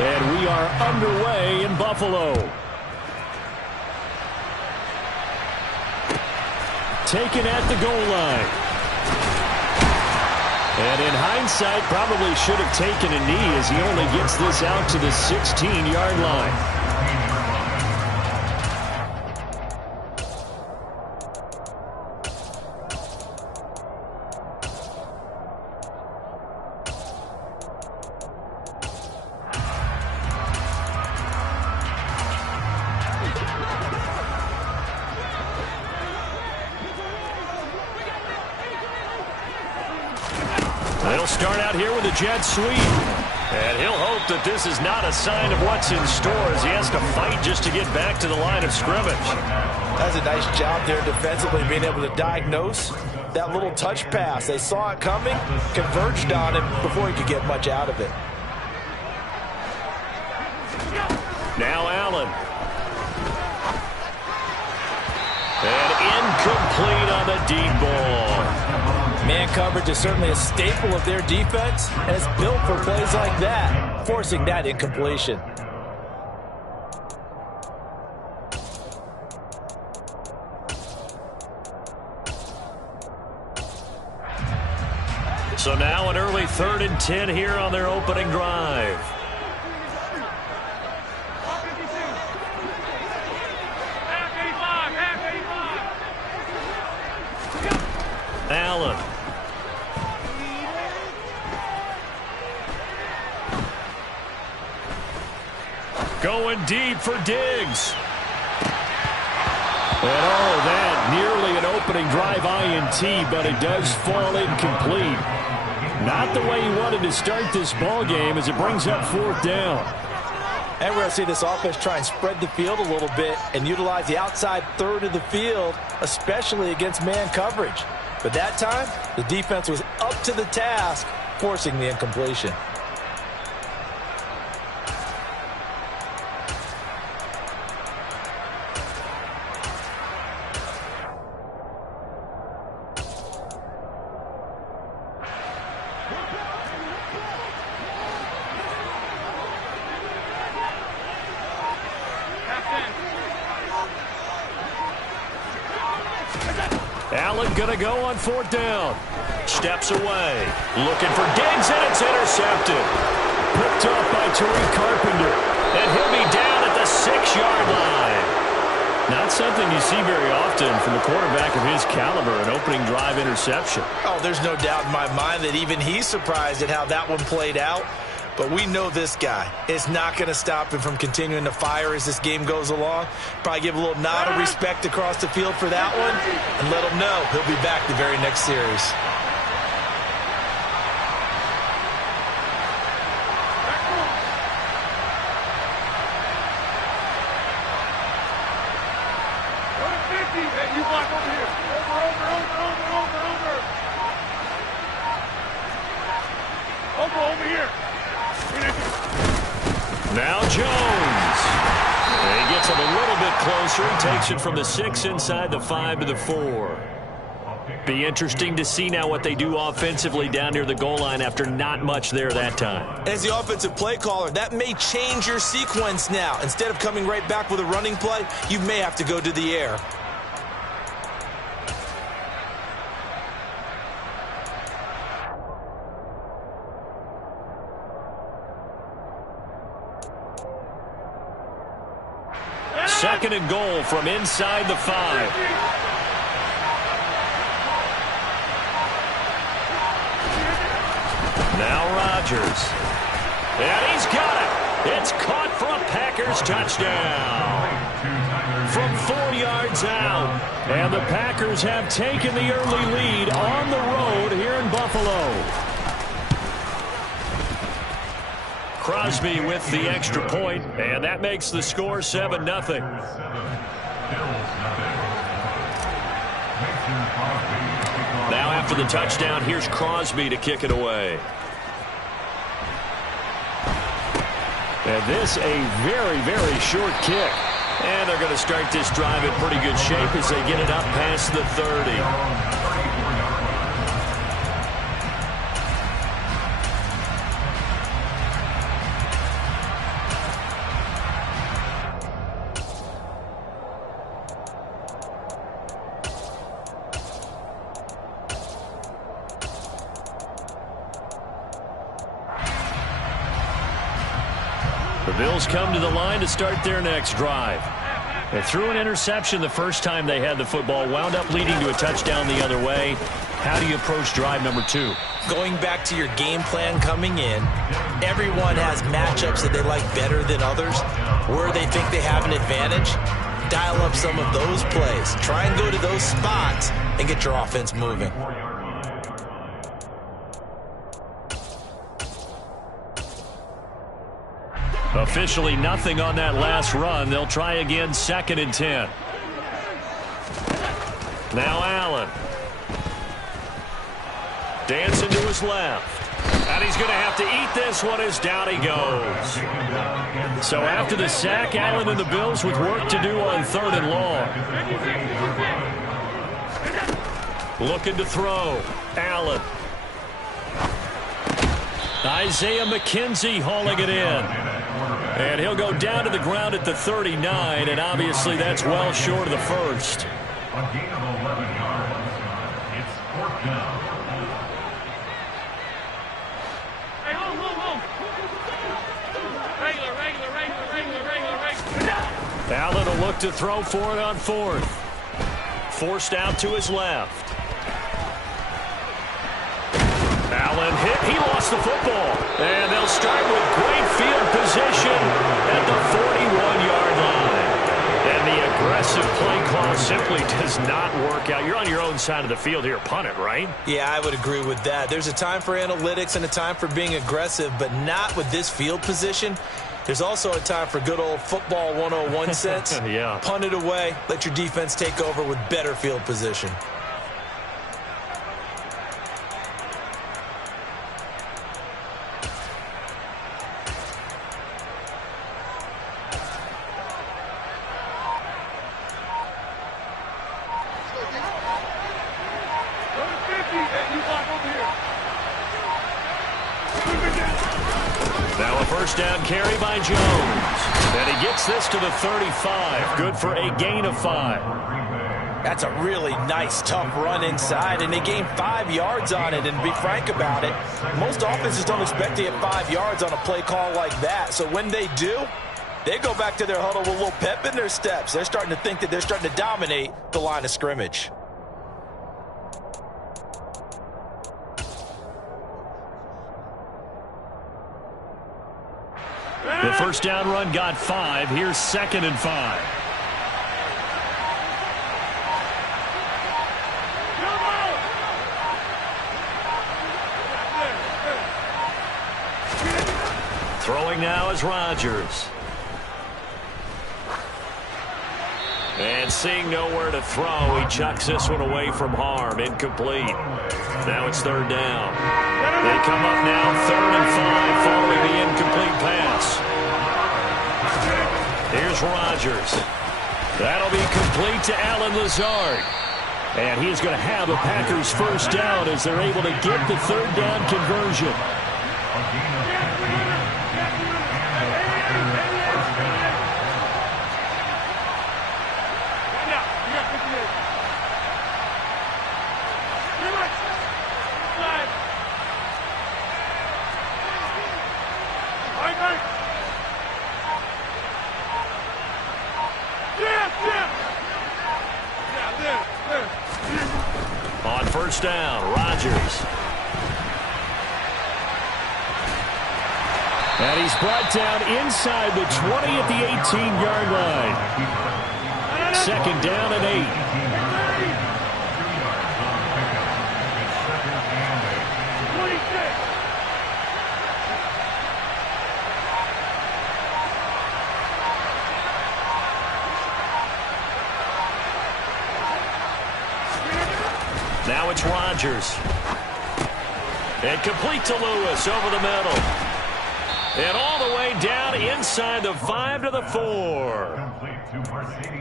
And we are underway in Buffalo. Taken at the goal line. And in hindsight, probably should have taken a knee as he only gets this out to the 16-yard line. They'll start out here with a jet sweep. And he'll hope that this is not a sign of what's in store as he has to fight just to get back to the line of scrimmage. That's a nice job there defensively, being able to diagnose that little touch pass. They saw it coming, converged on it before he could get much out of it. Now Allen. And incomplete on the deep ball. Man coverage is certainly a staple of their defense, and it's built for plays like that, forcing that incompletion. So now an early 3rd and 10 here on their opening drive. Allen. Going deep for Diggs. And that nearly an opening drive INT, but it does fall incomplete. Not the way he wanted to start this ball game as it brings up 4th down. And we're going to see this offense try and spread the field a little bit and utilize the outside third of the field, especially against man coverage. But that time, the defense was up to the task, forcing the incompletion. Allen going to go on 4th down. Steps away. Looking for Diggs, and it's intercepted. Picked up by Tariq Carpenter. And he'll be down at the 6-yard line. Not something you see very often from a quarterback of his caliber, an opening drive interception. Oh, there's no doubt in my mind that even he's surprised at how that one played out. But we know this guy is not going to stop him from continuing to fire as this game goes along. Probably give a little nod of respect across the field for that one and let him know he'll be back the very next series. Over here. Now Jones. And he gets it a little bit closer. He takes it from the 6 inside the 5 to the 4. Be interesting to see now what they do offensively down near the goal line after not much there that time. As the offensive play caller, that may change your sequence now. Instead of coming right back with a running play, you may have to go to the air. Second and goal from inside the 5. Now Rodgers. And he's got it. It's caught for a Packers touchdown. From 4 yards out. And the Packers have taken the early lead on the road here in Buffalo. Crosby with the extra point, and that makes the score 7-0. Now after the touchdown, here's Crosby to kick it away. And this a very, very short kick. And they're going to start this drive in pretty good shape as they get it up past the 30. The Bills come to the line to start their next drive. They threw an interception the first time they had the football, wound up leading to a touchdown the other way. How do you approach drive number 2? Going back to your game plan coming in, everyone has matchups that they like better than others. Where they think they have an advantage, dial up some of those plays. Try and go to those spots and get your offense moving. Officially nothing on that last run. They'll try again, 2nd and 10. Now Allen. Dancing to his left. And he's going to have to eat this one as down he goes. So after the sack, Allen and the Bills with work to do on 3rd and long. Looking to throw. Allen. Isaiah McKenzie hauling it in. And he'll go down to the ground at the 39, and obviously that's well short of the first. A gain of 11 yards. It's 4th down. Allen will look to throw for it on 4th. Forced out to his left. Allen hit. He lost the football. And they'll start with great field position at the 41-yard line. And the aggressive play call simply does not work out. You're on your own side of the field here. Punt it, right? Yeah, I would agree with that. There's a time for analytics and a time for being aggressive, but not with this field position. There's also a time for good old football 101 sense. Yeah. Punt it away. Let your defense take over with better field position. Now a first down carry by Jones. And he gets this to the 35. Good for a gain of 5. That's a really nice, tough run inside, and they gained 5 yards on it. And to be frank about it, most offenses don't expect to get 5 yards on a play call like that. So when they do, they go back to their huddle with a little pep in their steps. They're starting to think that they're starting to dominate the line of scrimmage. The first down run got 5. Here's 2nd and 5. Throwing now is Rodgers. And seeing nowhere to throw, he chucks this one away from harm. Incomplete. Now it's 3rd down. They come up now 3rd and 5 following the incomplete pass. Here's Rodgers. That'll be complete to Allen Lazard. And he's going to have a Packers first down as they're able to get the 3rd down conversion. On first down, Rodgers. And he's brought down inside the 20 at the 18-yard line. 2nd down and 8. Now it's Rodgers. And complete to Lewis over the middle. And all the way down inside the 5 to the 4.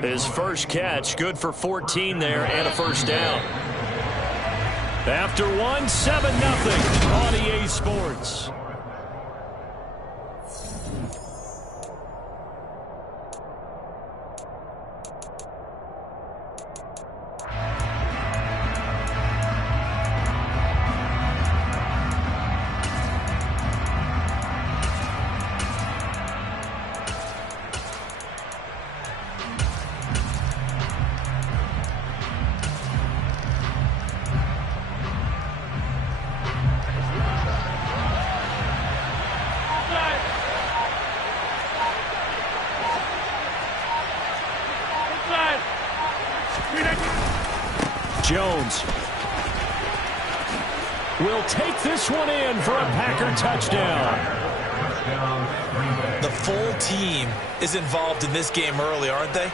His first catch, good for 14 there and a first down. After 1, 7-0 on EA Sports. Jones will take this one in for a Packer touchdown. The full team is involved in this game early, aren't they?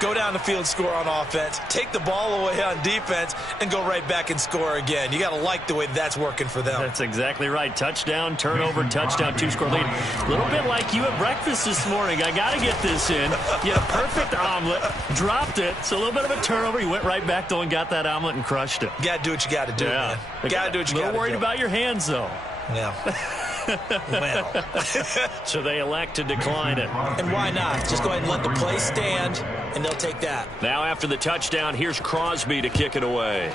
Go down the field, score on offense, take the ball away on defense, and go right back and score again. You got to like the way that's working for them. That's exactly right. Touchdown, turnover, touchdown, two-score lead. A little bit like you at breakfast this morning. I got to get this in. You had a perfect omelet, dropped it. So a little bit of a turnover. You went right back, though, and got that omelet and crushed it. You got to do what you got to do, man. You got to do what you got to do. A little worried about your hands, though. Yeah. Well. So they elect to decline it. And why not? Just go ahead and let the play stand, and they'll take that. Now after the touchdown, here's Crosby to kick it away.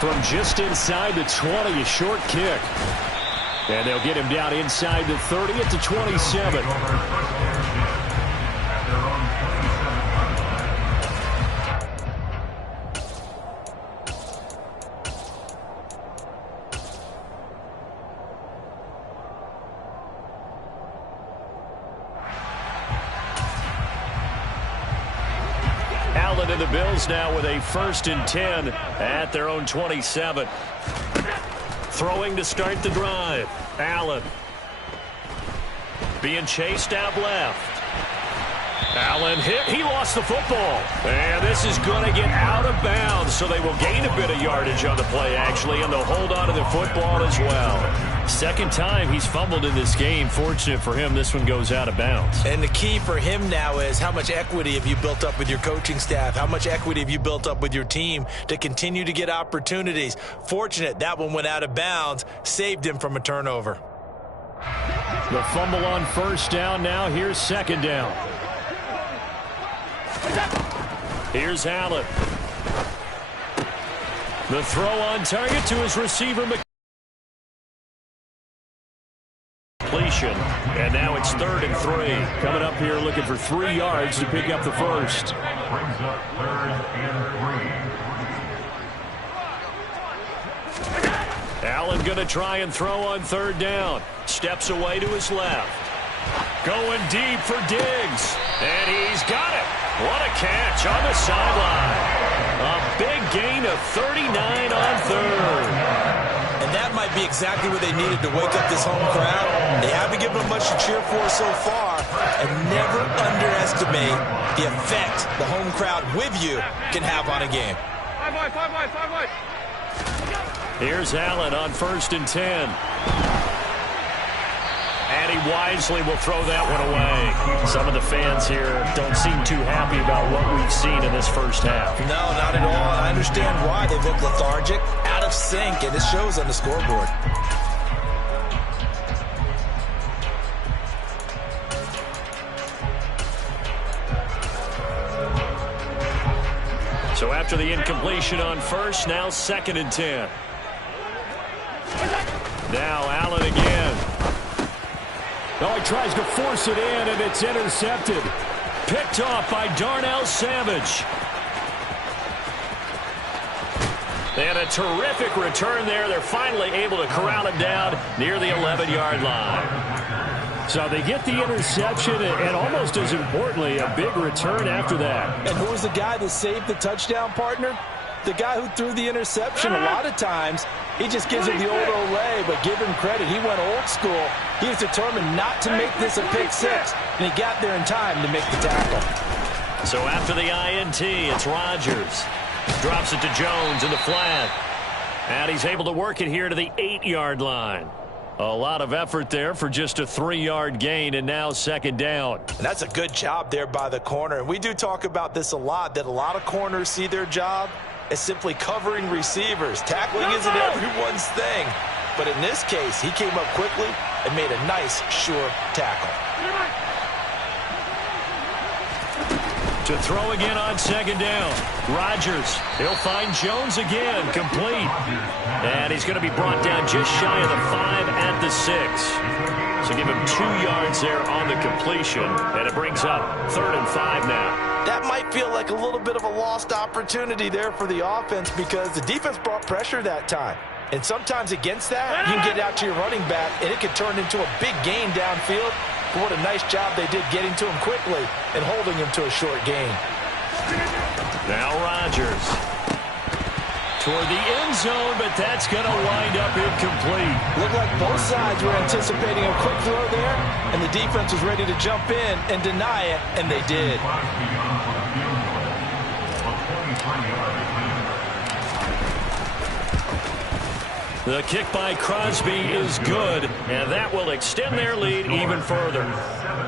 From just inside the 20, a short kick. And they'll get him down inside the 30 at the 27. And the Bills now with a 1st and 10 at their own 27. Throwing to start the drive. Allen. Being chased out left. Allen hit. He lost the football. And this is going to get out of bounds, so they will gain a bit of yardage on the play, actually, and they'll hold on to the football as well. Second time he's fumbled in this game. Fortunate for him, this one goes out of bounds. And the key for him now is how much equity have you built up with your coaching staff? How much equity have you built up with your team to continue to get opportunities? Fortunate that one went out of bounds, saved him from a turnover. The fumble on 1st down. Now here's 2nd down. Here's Allen. The throw on target to his receiver. Completion. And now it's 3rd and 3. Coming up here looking for 3 yards to pick up the first. Brings up 3rd and 3. Allen going to try and throw on 3rd down. Steps away to his left. Going deep for Diggs. And he's got it. What a catch on the sideline. A big gain of 39 on 3rd. And that might be exactly what they needed to wake up this home crowd. They haven't given them much to cheer for so far. And never underestimate the effect the home crowd with you can have on a game. Here's Allen on 1st and 10. And he wisely will throw that one away. Some of the fans here don't seem too happy about what we've seen in this first half. No, not at all. I understand why. They look lethargic, out of sync, and it shows on the scoreboard. So after the incompletion on 1st, now 2nd and 10. Now Allen again. Oh, he tries to force it in, and it's intercepted. Picked off by Darnell Savage. They had a terrific return there. They're finally able to corral it down near the 11-yard line. So they get the interception, and almost as importantly, a big return after that. And who was the guy that saved the touchdown, partner? The guy who threw the interception. A lot of times, he just gives him the old Olay, but give him credit. He went old school. He was determined not to make this a pick six, and he got there in time to make the tackle. So after the INT, it's Rodgers. Drops it to Jones in the flat. And he's able to work it here to the 8-yard line. A lot of effort there for just a 3-yard gain, and now 2nd down. And that's a good job there by the corner. And we do talk about this a lot, that a lot of corners see their job as simply covering receivers. Tackling isn't everyone's thing. But in this case, he came up quickly and made a nice, sure tackle. To throw again on 2nd down. Rodgers, he'll find Jones again, complete. And he's going to be brought down just shy of the 5 at the 6. So give him 2 yards there on the completion. And it brings up 3rd and 5 now. That might feel like a little bit of a lost opportunity there for the offense because the defense brought pressure that time. And sometimes against that, you can get out to your running back, and it could turn into a big gain downfield. But what a nice job they did getting to him quickly and holding him to a short gain. Now Rodgers. Toward the end zone, but that's going to wind up incomplete. Looked like both sides were anticipating a quick throw there, and the defense was ready to jump in and deny it, and they did. The kick by Crosby is good, and that will extend their lead even further.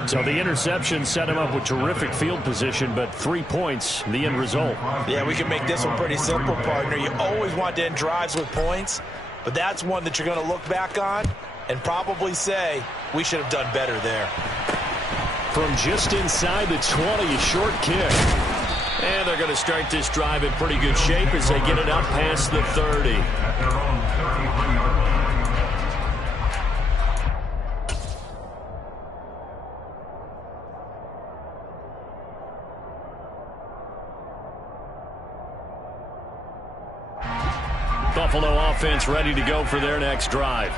So the interception set him up with terrific field position, but 3 points, the end result. Yeah, we can make this one pretty simple, partner. You always want to end drives with points, but that's one that you're going to look back on and probably say, we should have done better there. From just inside the 20, a short kick. And they're going to start this drive in pretty good shape as they get it up past the 30. Buffalo offense ready to go for their next drive.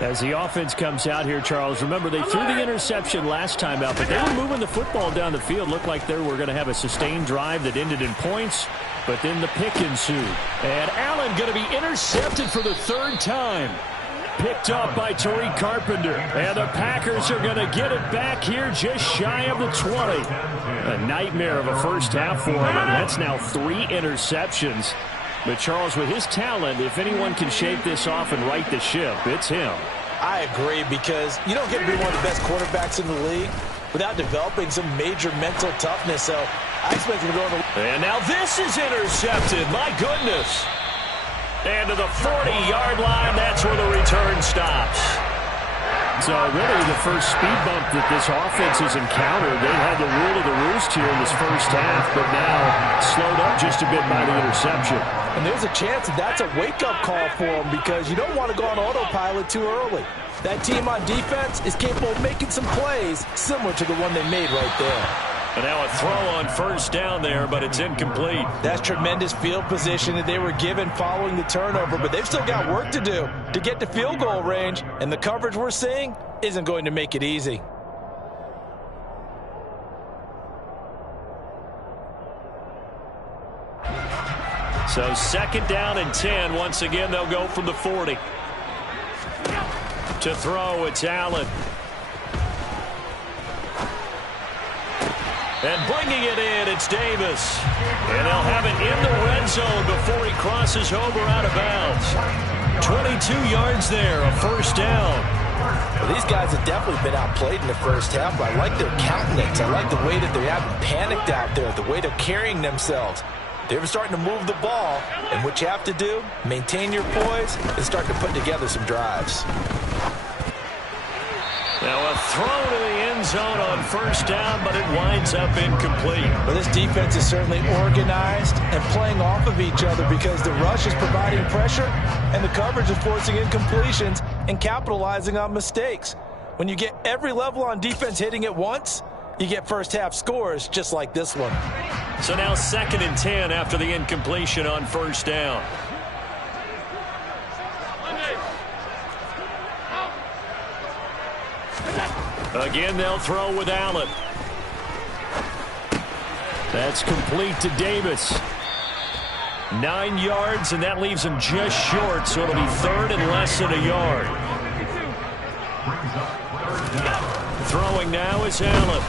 As the offense comes out here, Charles, remember they threw the interception last time out, but they were moving the football down the field. Looked like they were going to have a sustained drive that ended in points, but then the pick ensued. And Allen going to be intercepted for the 3rd time. Picked up by Tariq Carpenter. And the Packers are going to get it back here just shy of the 20. A nightmare of a first half for him, and that's now 3 interceptions. But, Charles, with his talent, if anyone can shake this off and right the ship, it's him. I agree, because you don't get to be one of the best quarterbacks in the league without developing some major mental toughness. So I expect him to go on the... And now this is intercepted. My goodness. And to the 40-yard line, that's where the return stops. So really the first speed bump that this offense has encountered. They had the rule of the roost here in this first half, but now slowed up just a bit by the interception. And there's a chance that that's a wake-up call for them, because you don't want to go on autopilot too early. That team on defense is capable of making some plays similar to the one they made right there. And now a throw on first down there, but it's incomplete. That's tremendous field position that they were given following the turnover, but they've still got work to do to get to field goal range, and the coverage we're seeing isn't going to make it easy. So 2nd down and 10. Once again, they'll go from the 40. To throw, it's Allen. And bringing it in, it's Davis. And they'll have it in the red zone before he crosses over out of bounds. 22 yards there, a first down. Well, these guys have definitely been outplayed in the first half, but I like their countenance. I like the way that they haven't panicked out there, the way they're carrying themselves. They're starting to move the ball, and what you have to do, maintain your poise and start to put together some drives. Now a throw to the end zone on first down, but it winds up incomplete. Well, this defense is certainly organized and playing off of each other, because the rush is providing pressure and the coverage is forcing incompletions and capitalizing on mistakes. When you get every level on defense hitting at once, you get first half scores just like this one. So now 2nd and 10 after the incompletion on first down. Again, they'll throw with Allen. That's complete to Davis. 9 yards, and that leaves him just short, so it'll be 3rd and less than a yard. Throwing now is Allen.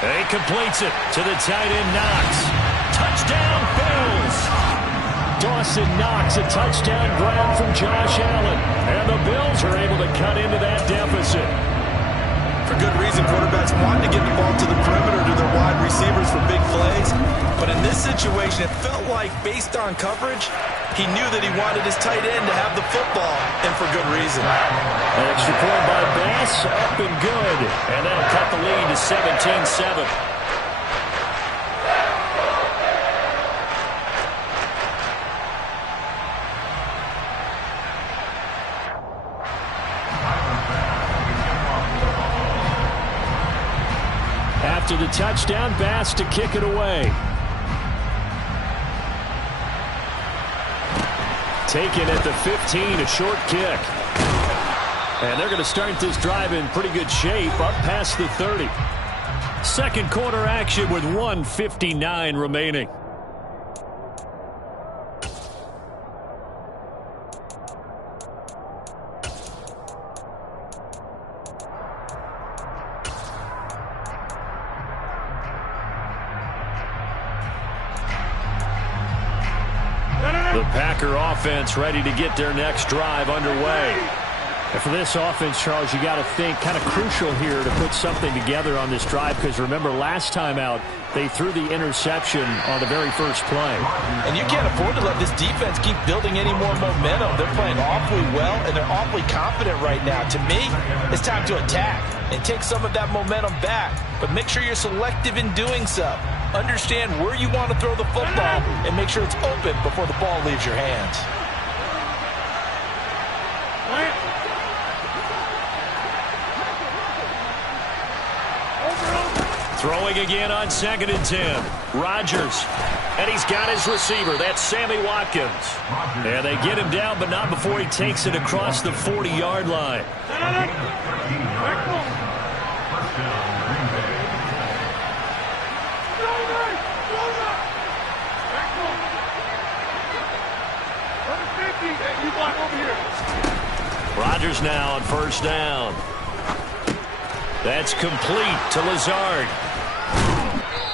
And he completes it to the tight end, Knox. Touchdown, Bills! Dawson Knox, a touchdown grab from Josh Allen. And the Bills are able to cut into that deficit. For good reason, quarterbacks want to get the ball to the perimeter to their wide receivers for big plays. But in this situation, it felt like, based on coverage, he knew that he wanted his tight end to have the football, and for good reason. An extra point by Bass, up and good. And that'll cut the lead to 17-7. After the touchdown, Bass to kick it away. Taken at the 15, a short kick. And they're going to start this drive in pretty good shape, up past the 30. Second quarter action with 1:59 remaining. The Packer offense ready to get their next drive underway. And for this offense, Charles, you got to think kind of crucial here to put something together on this drive, because remember last time out they threw the interception on the very first play. And you can't afford to let this defense keep building any more momentum. They're playing awfully well, and they're awfully confident right now. To me, it's time to attack and take some of that momentum back, but make sure you're selective in doing so. Understand where you want to throw the football and make sure it's open before the ball leaves your hands. Throwing again on 2nd and 10. Rodgers. And he's got his receiver. That's Sammy Watkins. And they get him down, but not before he takes it across the 40-yard line. Rodgers now on 1st down. That's complete to Lazard.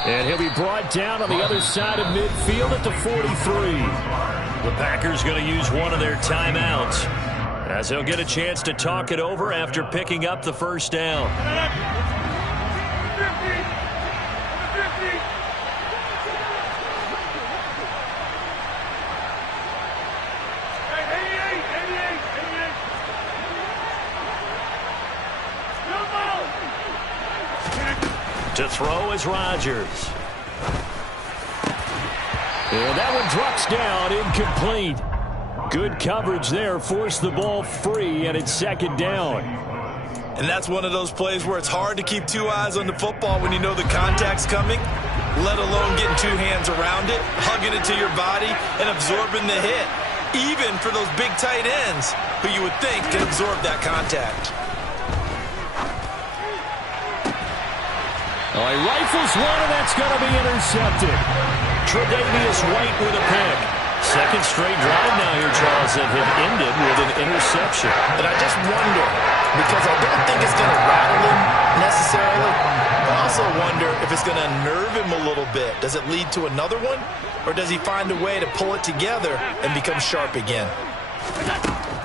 And he'll be brought down on the other side of midfield at the 43. The Packers going to use one of their timeouts, as they'll get a chance to talk it over after picking up the 1st down. To throw is Rodgers. And that one drops down, incomplete. Good coverage there, forced the ball free, and it's 2nd down. And that's one of those plays where it's hard to keep two eyes on the football when you know the contact's coming, let alone getting two hands around it, hugging it to your body, and absorbing the hit, even for those big tight ends who you would think can absorb that contact. Oh, he rifles one, and that's going to be intercepted. Tre'Davious White with a pick. Second straight drive now here, Charles, that had ended with an interception. And I just wonder, because I don't think it's going to rattle him necessarily, I also wonder if it's going to unnerve him a little bit. Does it lead to another one, or does he find a way to pull it together and become sharp again?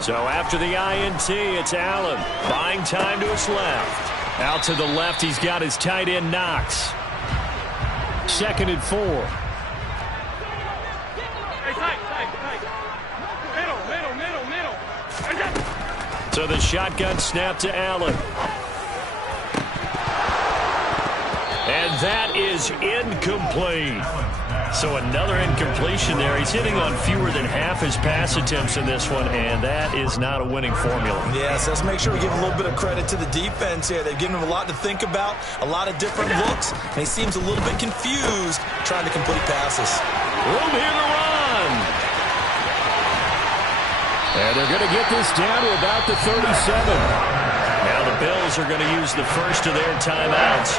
So after the INT, it's Allen buying time to his left. Out to the left, he's got his tight end, Knox. 2nd and 4. So the shotgun snap to Allen. And that is incomplete. So another incompletion there. He's hitting on fewer than half his pass attempts in this one, and that is not a winning formula. Yes, let's make sure we give a little bit of credit to the defense here. They've given him a lot to think about, a lot of different looks, and he seems a little bit confused trying to complete passes. Room here to run. And they're going to get this down to about the 37. Now the Bills are going to use the first of their timeouts,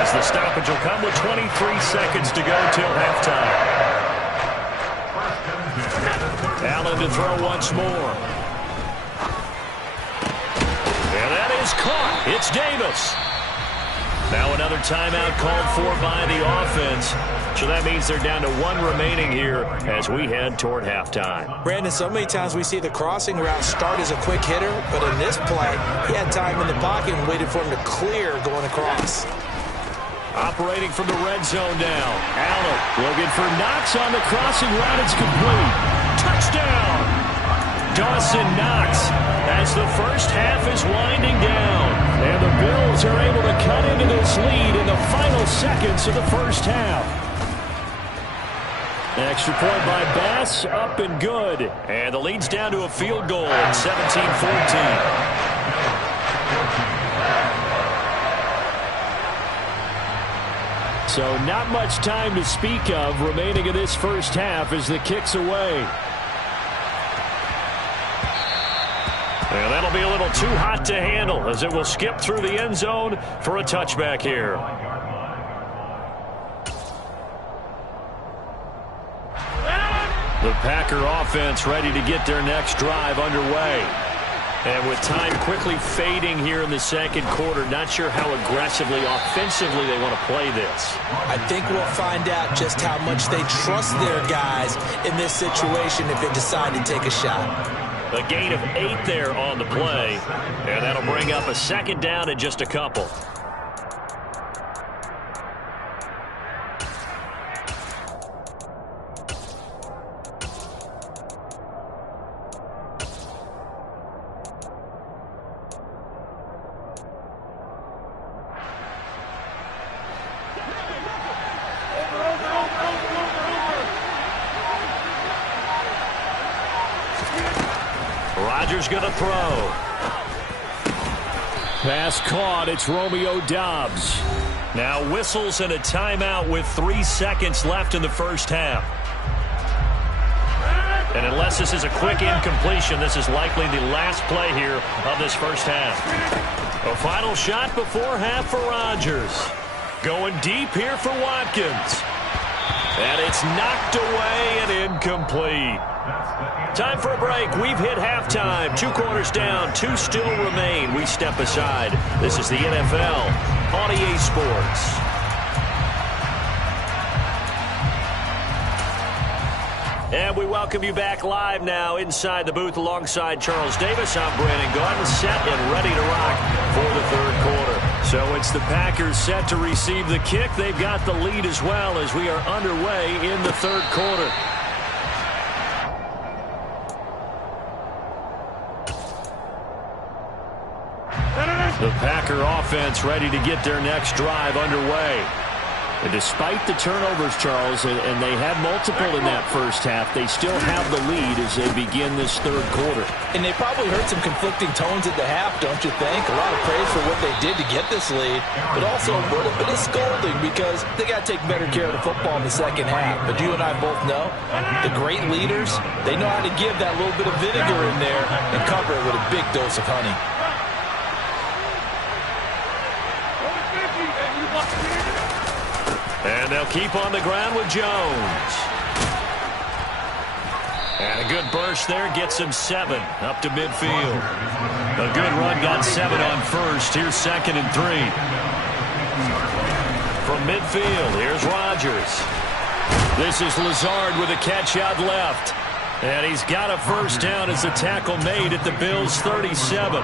as the stoppage will come with 23 seconds to go till halftime. Allen to throw once more. And that is caught. It's Davis. Now another timeout called for by the offense. So that means they're down to one remaining here as we head toward halftime. Brandon, so many times we see the crossing route start as a quick hitter, but in this play, he had time in the pocket and waited for him to clear going across. Operating from the red zone now. Allen looking for Knox on the crossing route. It's complete. Touchdown! Dawson Knox as the first half is winding down. And the Bills are able to cut into this lead in the final seconds of the first half. Extra point by Bass, up and good. And the lead's down to a field goal at 17-14. So not much time to speak of remaining in this first half as the kick's away. And that'll be a little too hot to handle as it will skip through the end zone for a touchback here. The Packer offense ready to get their next drive underway. And with time quickly fading here in the second quarter, not sure how aggressively, offensively they want to play this. I think we'll find out just how much they trust their guys in this situation if they decide to take a shot. A gain of 8 there on the play, and that'll bring up a second down in just a couple. Rodgers going to throw. Pass caught. It's Romeo Doubs. Now whistles and a timeout with 3 seconds left in the first half. And unless this is a quick incompletion, this is likely the last play here of this first half. A final shot before half for Rodgers. Going deep here for Watkins. And it's knocked away and incomplete. Time for a break. We've hit halftime. 2 quarters down. 2 still remain. We step aside. This is the NFL on EA Sports. And we welcome you back live now inside the booth alongside Charles Davis. I'm Brandon Gordon, set and ready to rock for the third quarter. So it's the Packers set to receive the kick. They've got the lead as well as we are underway in the third quarter. The Packer offense ready to get their next drive underway. And despite the turnovers, Charles, and they had multiple in that first half, they still have the lead as they begin this third quarter. And they probably heard some conflicting tones at the half, don't you think? A lot of praise for what they did to get this lead, but also a little bit of scolding because they got to take better care of the football in the second half. But you and I both know the great leaders, they know how to give that little bit of vinegar in there and cover it with a big dose of honey. And they'll keep on the ground with Jones. And a good burst there gets him 7 up to midfield. A good run got 7 on first. Here's 2nd and 3. From midfield, here's Rodgers. This is Lazard with a catch out left. And he's got a first down as the tackle made at the Bills' 37.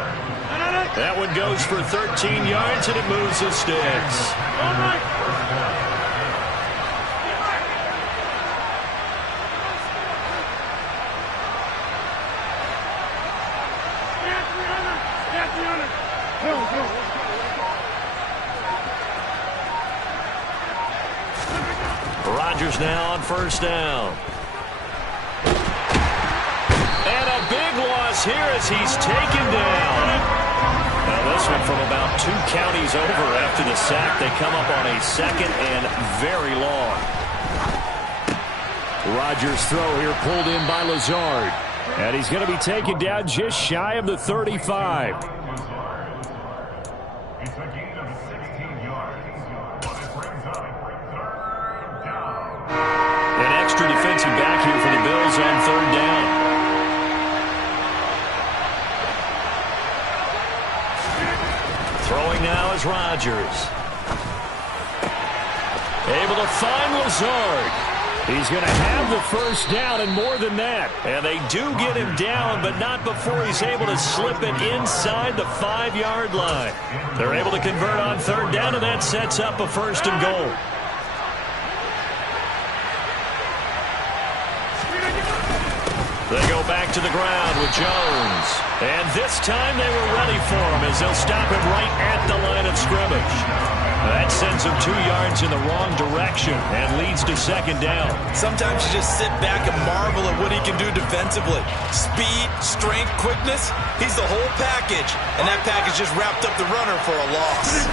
That one goes for 13 yards, and it moves the sticks. Rodgers now on first down. And a big loss here as he's taken down. Now this one from about 2 counties over after the sack. They come up on a 2nd and very long. Rodgers' throw here pulled in by Lazard. And he's going to be taken down just shy of the 35. It's a gain of 16 yards, but it brings up third down. An extra defensive back here for the Bills on third down. Throwing now is Rodgers. Able to find Lazard. He's going to have the first down and more than that. And they do get him down, but not before he's able to slip it inside the 5-yard line. They're able to convert on third down, and that sets up a 1st and goal. They go back to the ground with Jones. And this time they were ready for him as they'll stop him right at the line of scrimmage. That sends him 2 yards in the wrong direction and leads to 2nd down. Sometimes you just sit back and marvel at what he can do defensively. Speed, strength, quickness, he's the whole package. And that package just wrapped up the runner for a loss.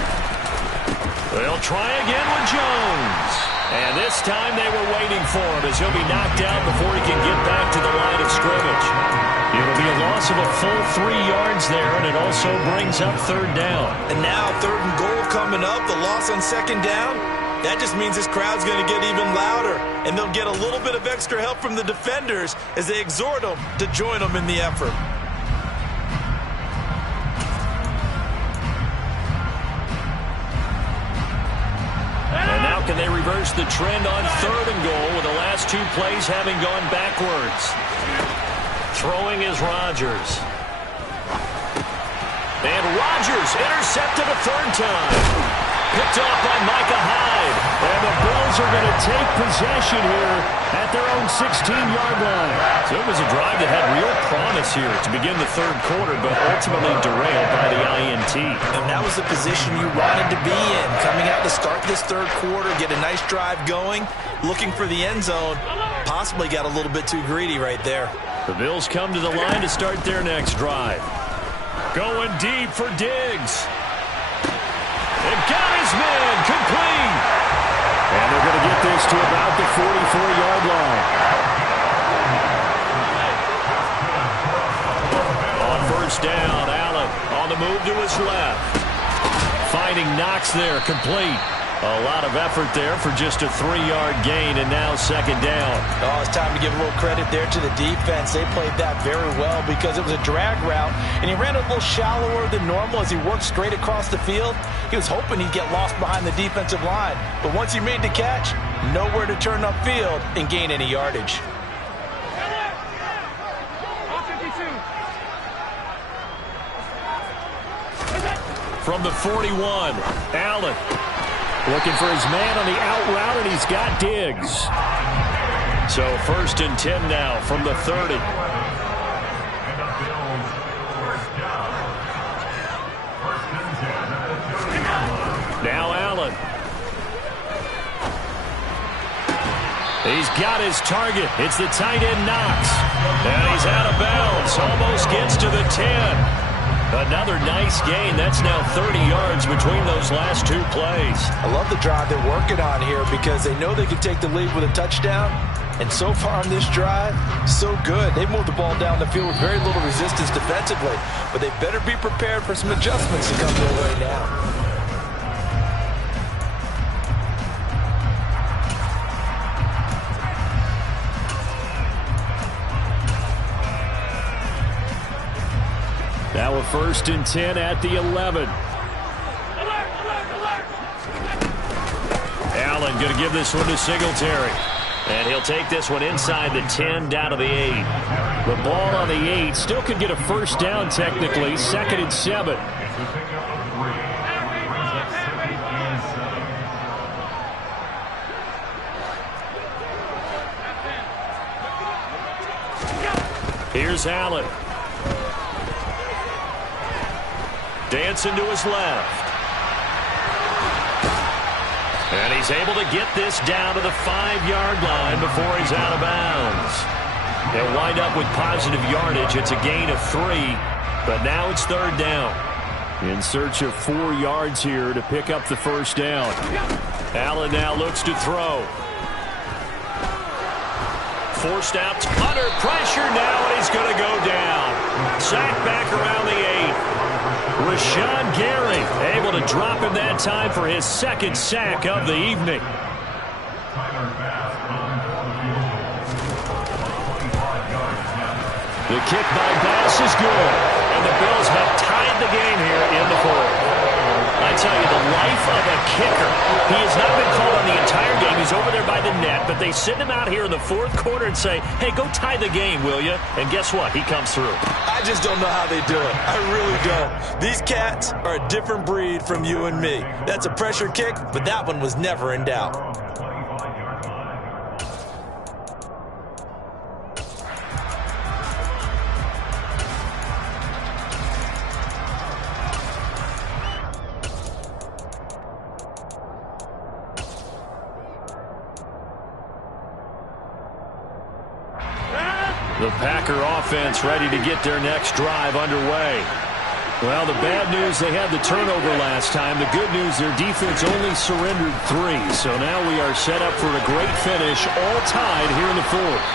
They'll try again with Jones. And this time they were waiting for him as he'll be knocked out before he can get back to the line of scrimmage. It'll be a loss of a full 3 yards there, and it also brings up third down. And now 3rd and goal coming up, the loss on 2nd down. That just means this crowd's going to get even louder, and they'll get a little bit of extra help from the defenders as they exhort them to join them in the effort. And now can they reverse the trend on 3rd and goal with the last 2 plays having gone backwards? Throwing is Rodgers. And Rodgers intercepted a 3rd time. Picked off by Micah Hyde. And the Bills are going to take possession here at their own 16-yard line. So it was a drive that had real promise here to begin the 3rd quarter, but ultimately derailed by the INT. And that was the position you wanted to be in. Coming out to start this 3rd quarter, get a nice drive going, looking for the end zone. Possibly got a little bit too greedy right there. The Bills come to the line to start their next drive. Going deep for Diggs. They've got his man complete. And they're going to get this to about the 44-yard line. On 1st down, Allen on the move to his left. Finding Knox there, complete. A lot of effort there for just a 3-yard gain, and now 2nd down. Oh, it's time to give a little credit there to the defense. They played that very well because it was a drag route, and he ran a little shallower than normal as he worked straight across the field. He was hoping he'd get lost behind the defensive line, but once he made the catch, nowhere to turn upfield and gain any yardage. From the 41, Allen. Looking for his man on the out route, and he's got Diggs. So 1st and 10 now from the 30. Now Allen. He's got his target. It's the tight end Knox. And he's out of bounds. Almost gets to the 10. Another nice gain. That's now 30 yards between those last 2 plays. I love the drive they're working on here because they know they can take the lead with a touchdown. And so far on this drive, so good. They've moved the ball down the field with very little resistance defensively. But they better be prepared for some adjustments to come their way now. Now a 1st and 10 at the 11. Allen going to give this one to Singletary. And he'll take this one inside the 10 down to the 8. The ball on the 8 still could get a 1st down technically. 2nd and 7. Here's Allen. Dancing to his left. And he's able to get this down to the 5-yard line before he's out of bounds. They'll wind up with positive yardage. It's a gain of 3, but now it's 3rd down. In search of 4 yards here to pick up the 1st down. Allen now looks to throw. Forced out under pressure now, and he's going to go down. Sacked back around the 8. Rashawn Gary able to drop him that time for his 2nd sack of the evening. The kick by Bass is good, and the Bills have tied the game here in the 4th. I tell you, the life of a kicker. He has not been called on the entire game. He's over there by the net, but they send him out here in the 4th quarter and say, hey, go tie the game, will you? And guess what? He comes through. I just don't know how they do it. I really don't. These cats are a different breed from you and me. That's a pressure kick, but that one was never in doubt. The Packer offense ready to get their next drive underway. Well, the bad news, they had the turnover last time. The good news, their defense only surrendered 3. So now we are set up for a great finish, all tied here in the 4th.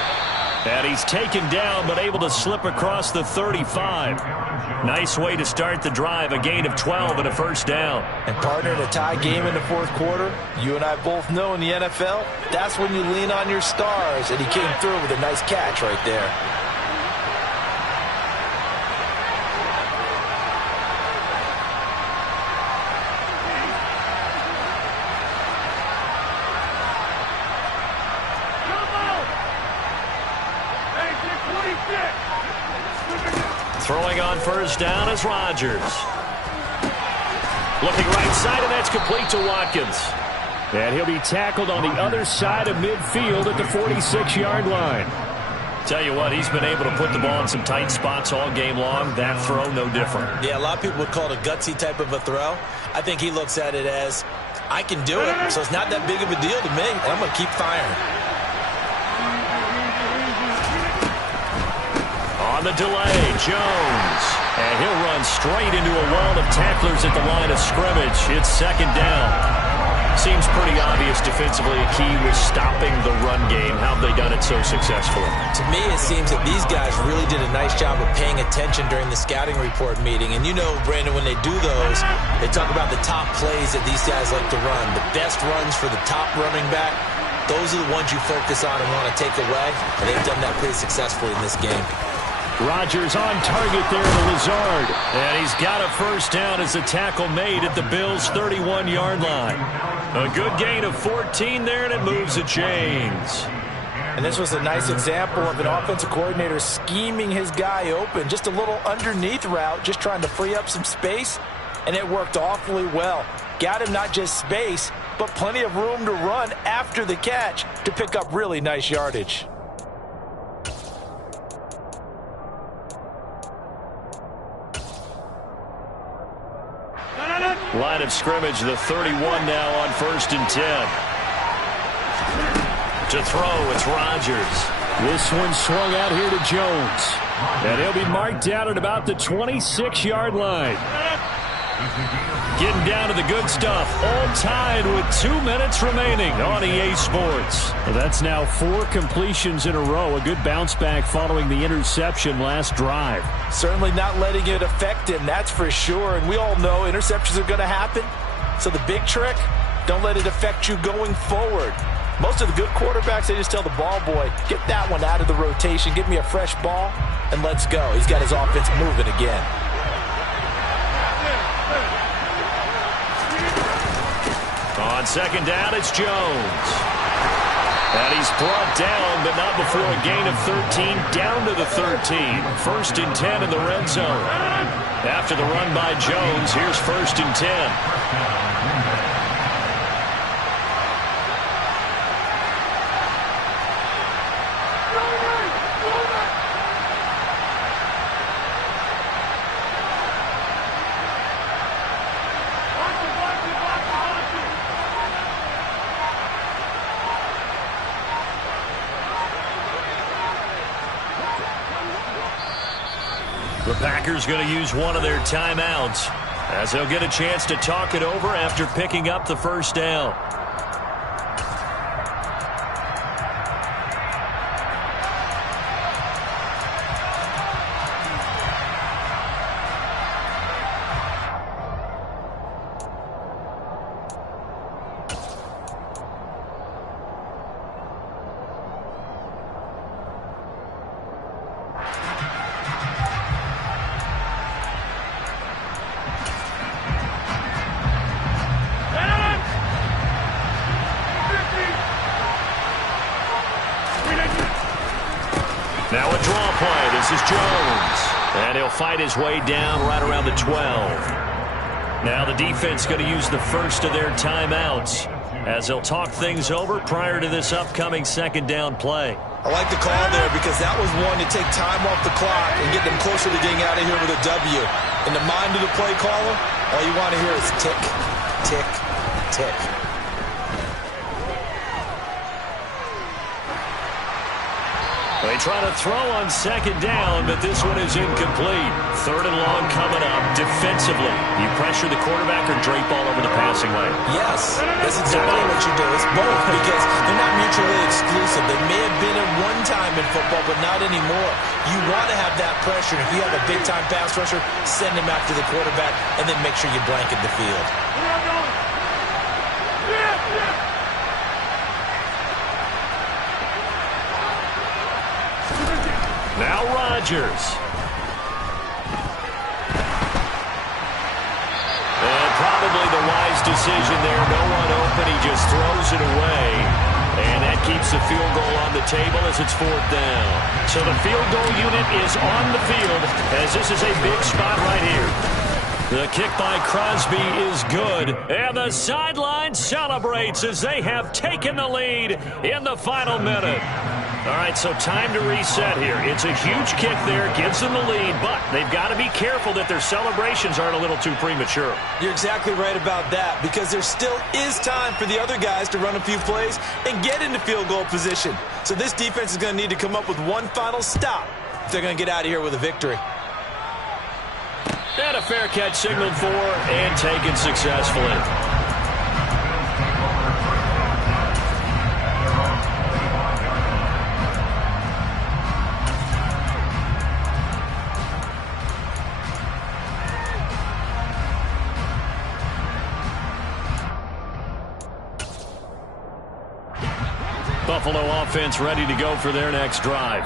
And he's taken down, but able to slip across the 35. Nice way to start the drive, a gain of 12 and a first down. And partner, in a tie game in the fourth quarter, you and I both know in the NFL, that's when you lean on your stars, and he came through with a nice catch right there. Throwing on first down is Rodgers. Looking right side, and that's complete to Watkins. And he'll be tackled on the other side of midfield at the 46-yard line. Tell you what, he's been able to put the ball in some tight spots all game long. That throw, no different. Yeah, a lot of people would call it a gutsy type of a throw. I think he looks at it as, I can do it, so it's not that big of a deal to me, and I'm going to keep firing. On the delay, Jones. And he'll run straight into a wall of tacklers at the line of scrimmage. It's second down. Seems pretty obvious defensively a key was stopping the run game. How have they done it so successfully? To me, it seems that these guys really did a nice job of paying attention during the scouting report meeting. And you know, Brandon, when they do those, they talk about the top plays that these guys like to run. The best runs for the top running back, those are the ones you focus on and want to take away. And they've done that pretty successfully in this game. Rodgers on target there to Lazard. And he's got a first down as a tackle made at the Bills' 31-yard line. A good gain of 14 there, and it moves the chains. And this was a nice example of an offensive coordinator scheming his guy open. Just a little underneath route, just trying to free up some space, and it worked awfully well. Got him not just space, but plenty of room to run after the catch to pick up really nice yardage. Line of scrimmage, the 31 now on 1st and 10. To throw, it's Rodgers. This one swung out here to Jones. And he'll be marked down at about the 26-yard line. Getting down to the good stuff. All tied with 2 minutes remaining on EA Sports. Well, that's now 4 completions in a row. A good bounce back following the interception last drive. Certainly not letting it affect him, that's for sure. And we all know interceptions are going to happen. So the big trick, don't let it affect you going forward. Most of the good quarterbacks, they just tell the ball boy, get that one out of the rotation, give me a fresh ball, and let's go. He's got his offense moving again. On second down, it's Jones. And he's brought down, but not before a gain of 13, down to the 13. 1st and 10 in the red zone. After the run by Jones, here's 1st and 10. The Packers going to use one of their timeouts as they'll get a chance to talk it over after picking up the first down. Now a draw play. This is Jones. And he'll fight his way down right around the 12. Now the defense going to use the first of their timeouts as they'll talk things over prior to this upcoming second down play. I like the call there because that was one to take time off the clock and get them closer to getting out of here with a W. In the mind of the play caller, all you want to hear is tick, tick, tick. They try to throw on second down, but this one is incomplete. Third and long coming up. Defensively, you pressure the quarterback or drape all over the passing lane? Yes, that's exactly what you do. It's both because they're not mutually exclusive. They may have been at one time in football, but not anymore. You want to have that pressure. If you have a big-time pass rusher, send him after the quarterback, and then make sure you blanket the field. Now Rodgers. And probably the wise decision there. No one open. He just throws it away. And that keeps the field goal on the table as it's fourth down. So the field goal unit is on the field as this is a big spot right here. The kick by Crosby is good. And the sideline celebrates as they have taken the lead in the final minute. All right, so time to reset here. It's a huge kick there, gives them the lead, but they've got to be careful that their celebrations aren't a little too premature. You're exactly right about that because there still is time for the other guys to run a few plays and get into field goal position. So this defense is going to need to come up with one final stop if they're going to get out of here with a victory. And a fair catch signaled for and taken successfully. Buffalo offense ready to go for their next drive.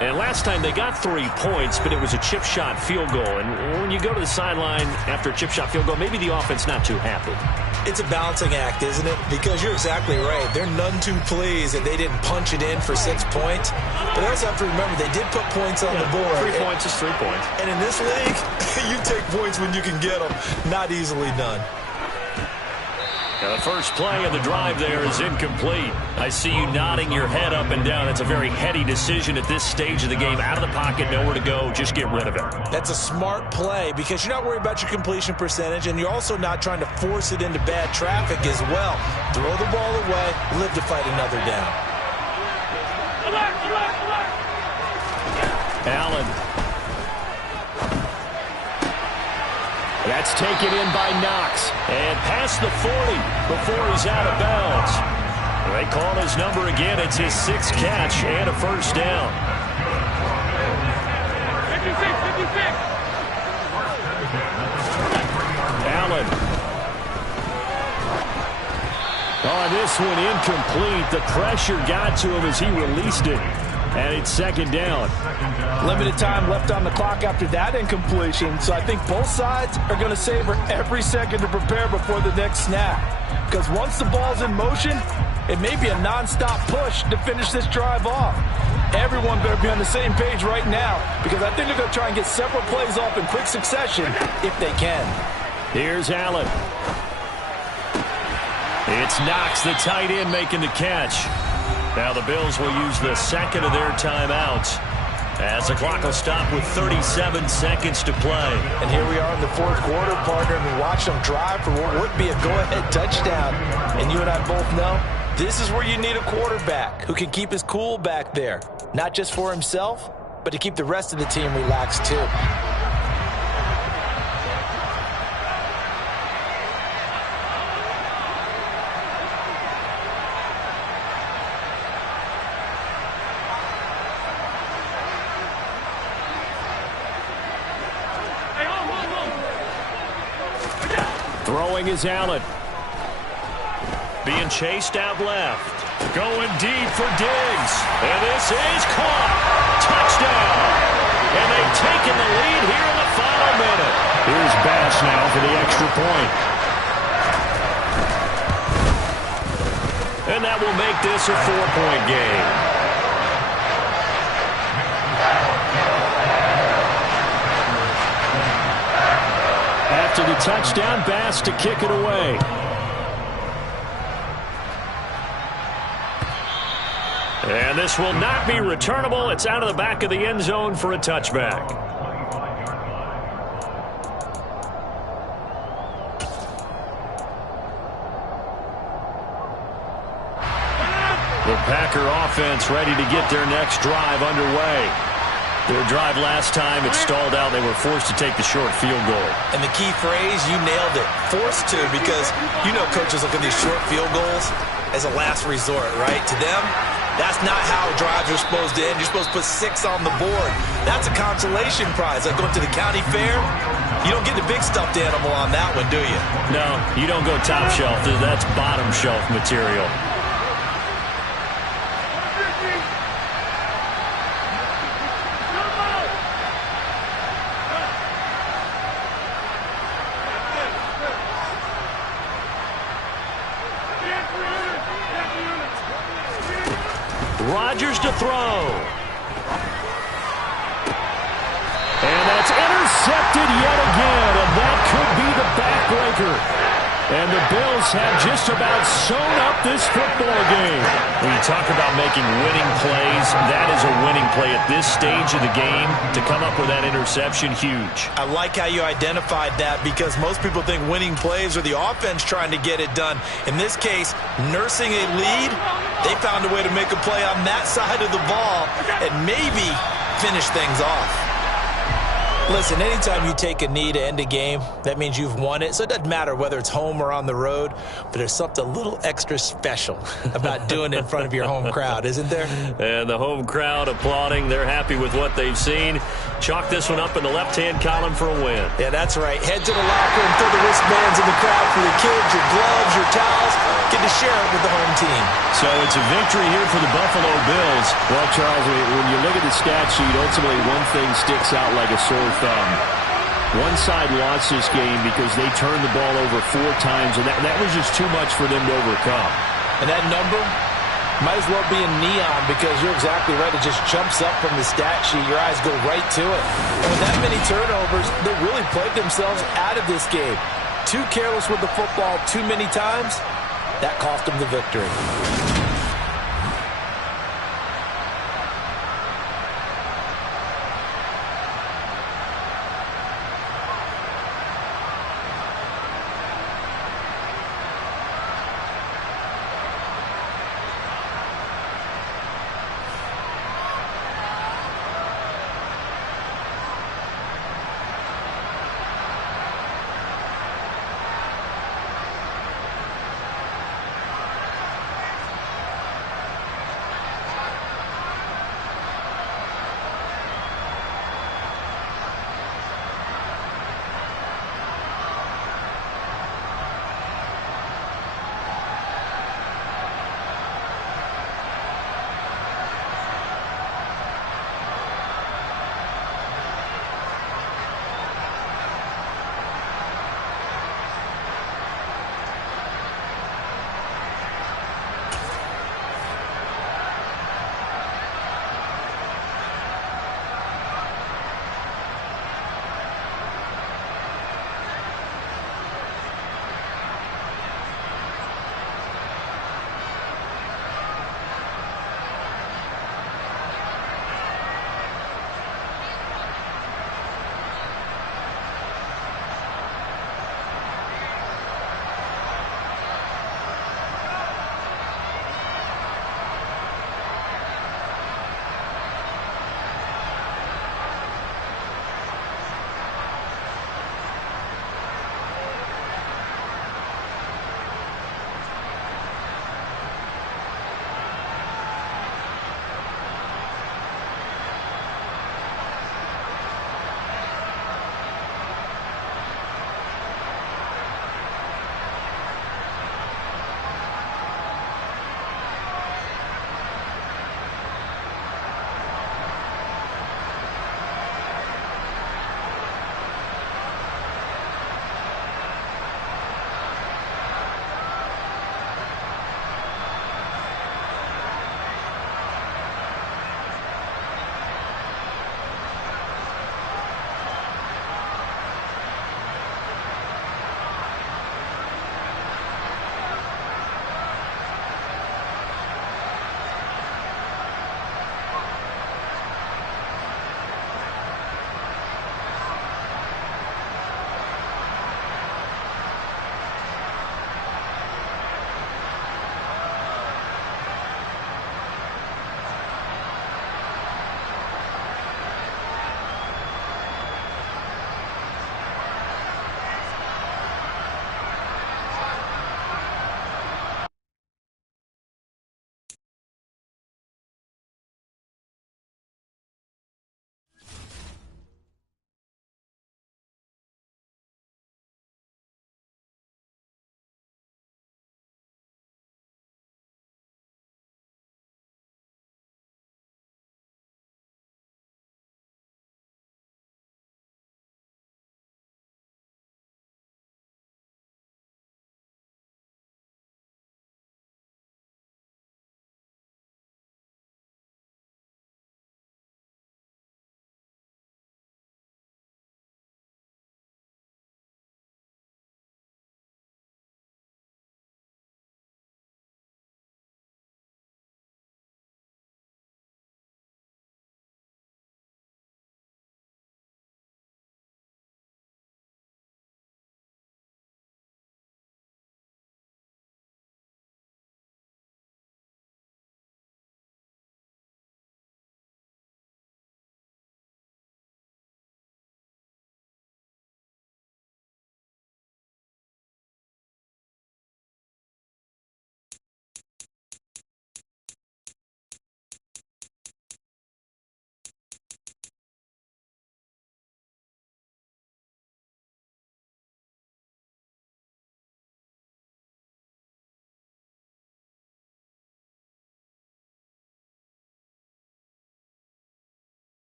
And last time they got 3 points, but it was a chip shot field goal. And when you go to the sideline after a chip shot field goal, maybe the offense not too happy. It's a balancing act, isn't it? Because you're exactly right. They're none too pleased that they didn't punch it in for 6 points. But they also have to remember they did put points on the board. 3 points is 3 points. And in this league, you take points when you can get them. Not easily done. Now the first play of the drive there is incomplete. I see you nodding your head up and down. That's a very heady decision at this stage of the game. Out of the pocket, nowhere to go. Just get rid of it. That's a smart play because you're not worried about your completion percentage, and you're also not trying to force it into bad traffic as well. Throw the ball away, live to fight another down. Allen. That's taken in by Knox. And past the 40 before he's out of bounds. They call his number again. It's his 6th catch and a first down. 56. Allen. Oh, this one incomplete. The pressure got to him as he released it. And it's second down. Limited time left on the clock after that incompletion. So I think both sides are going to savor every second to prepare before the next snap. Because once the ball's in motion, it may be a nonstop push to finish this drive off. Everyone better be on the same page right now because I think they're going to try and get several plays off in quick succession if they can. Here's Allen. It's Knox, the tight end, making the catch. Now the Bills will use the second of their timeouts as the clock will stop with 37 seconds to play. And here we are in the fourth quarter, partner, and we watch them drive for what would be a go-ahead touchdown. And you and I both know this is where you need a quarterback who can keep his cool back there. Not just for himself, but to keep the rest of the team relaxed too. Throwing is Allen. Being chased out left. Going deep for Diggs. And this is caught. Touchdown. And they've taken the lead here in the final minute. Here's Bass now for the extra point. And that will make this a 4-point game. After the touchdown, Bass to kick it away. And this will not be returnable. It's out of the back of the end zone for a touchback. The Packer offense ready to get their next drive underway. Their drive last time, it stalled out. They were forced to take the short field goal. And the key phrase, you nailed it, forced to, because you know coaches look at these short field goals as a last resort, right? To them, that's not how drives are supposed to end. You're supposed to put 6 on the board. That's a consolation prize. Like going to the county fair, you don't get the big stuffed animal on that one, do you? No, you don't go top shelf. That's bottom shelf material. Rodgers to throw. And that's intercepted yet again, and that could be the backbreaker. And the Bills have just about sewn up this football game. When you talk about making winning plays, that is a winning play at this stage of the game. To come up with that interception, huge. I like how you identified that, because most people think winning plays are the offense trying to get it done. In this case, nursing a lead, they found a way to make a play on that side of the ball and maybe finish things off. Listen, anytime you take a knee to end a game, that means you've won it. So it doesn't matter whether it's home or on the road, but there's something a little extra special about doing it in front of your home crowd, isn't there? And the home crowd applauding. They're happy with what they've seen. Chalk this one up in the left-hand column for a win. Yeah, that's right. Head to the locker and throw the wristbands in the crowd for your kids, your gloves, your towels. Get to share it with the home team. So it's a victory here for the Buffalo Bills. Well, Charles, when you look at the stat sheet, ultimately one thing sticks out like a sore thumb. One side lost this game because they turned the ball over 4 times, and that was just too much for them to overcome. And that number might as well be in neon, because you're exactly right. It just jumps up from the stat sheet. Your eyes go right to it. And with that many turnovers, they really played themselves out of this game. Too careless with the football too many times. That cost them the victory.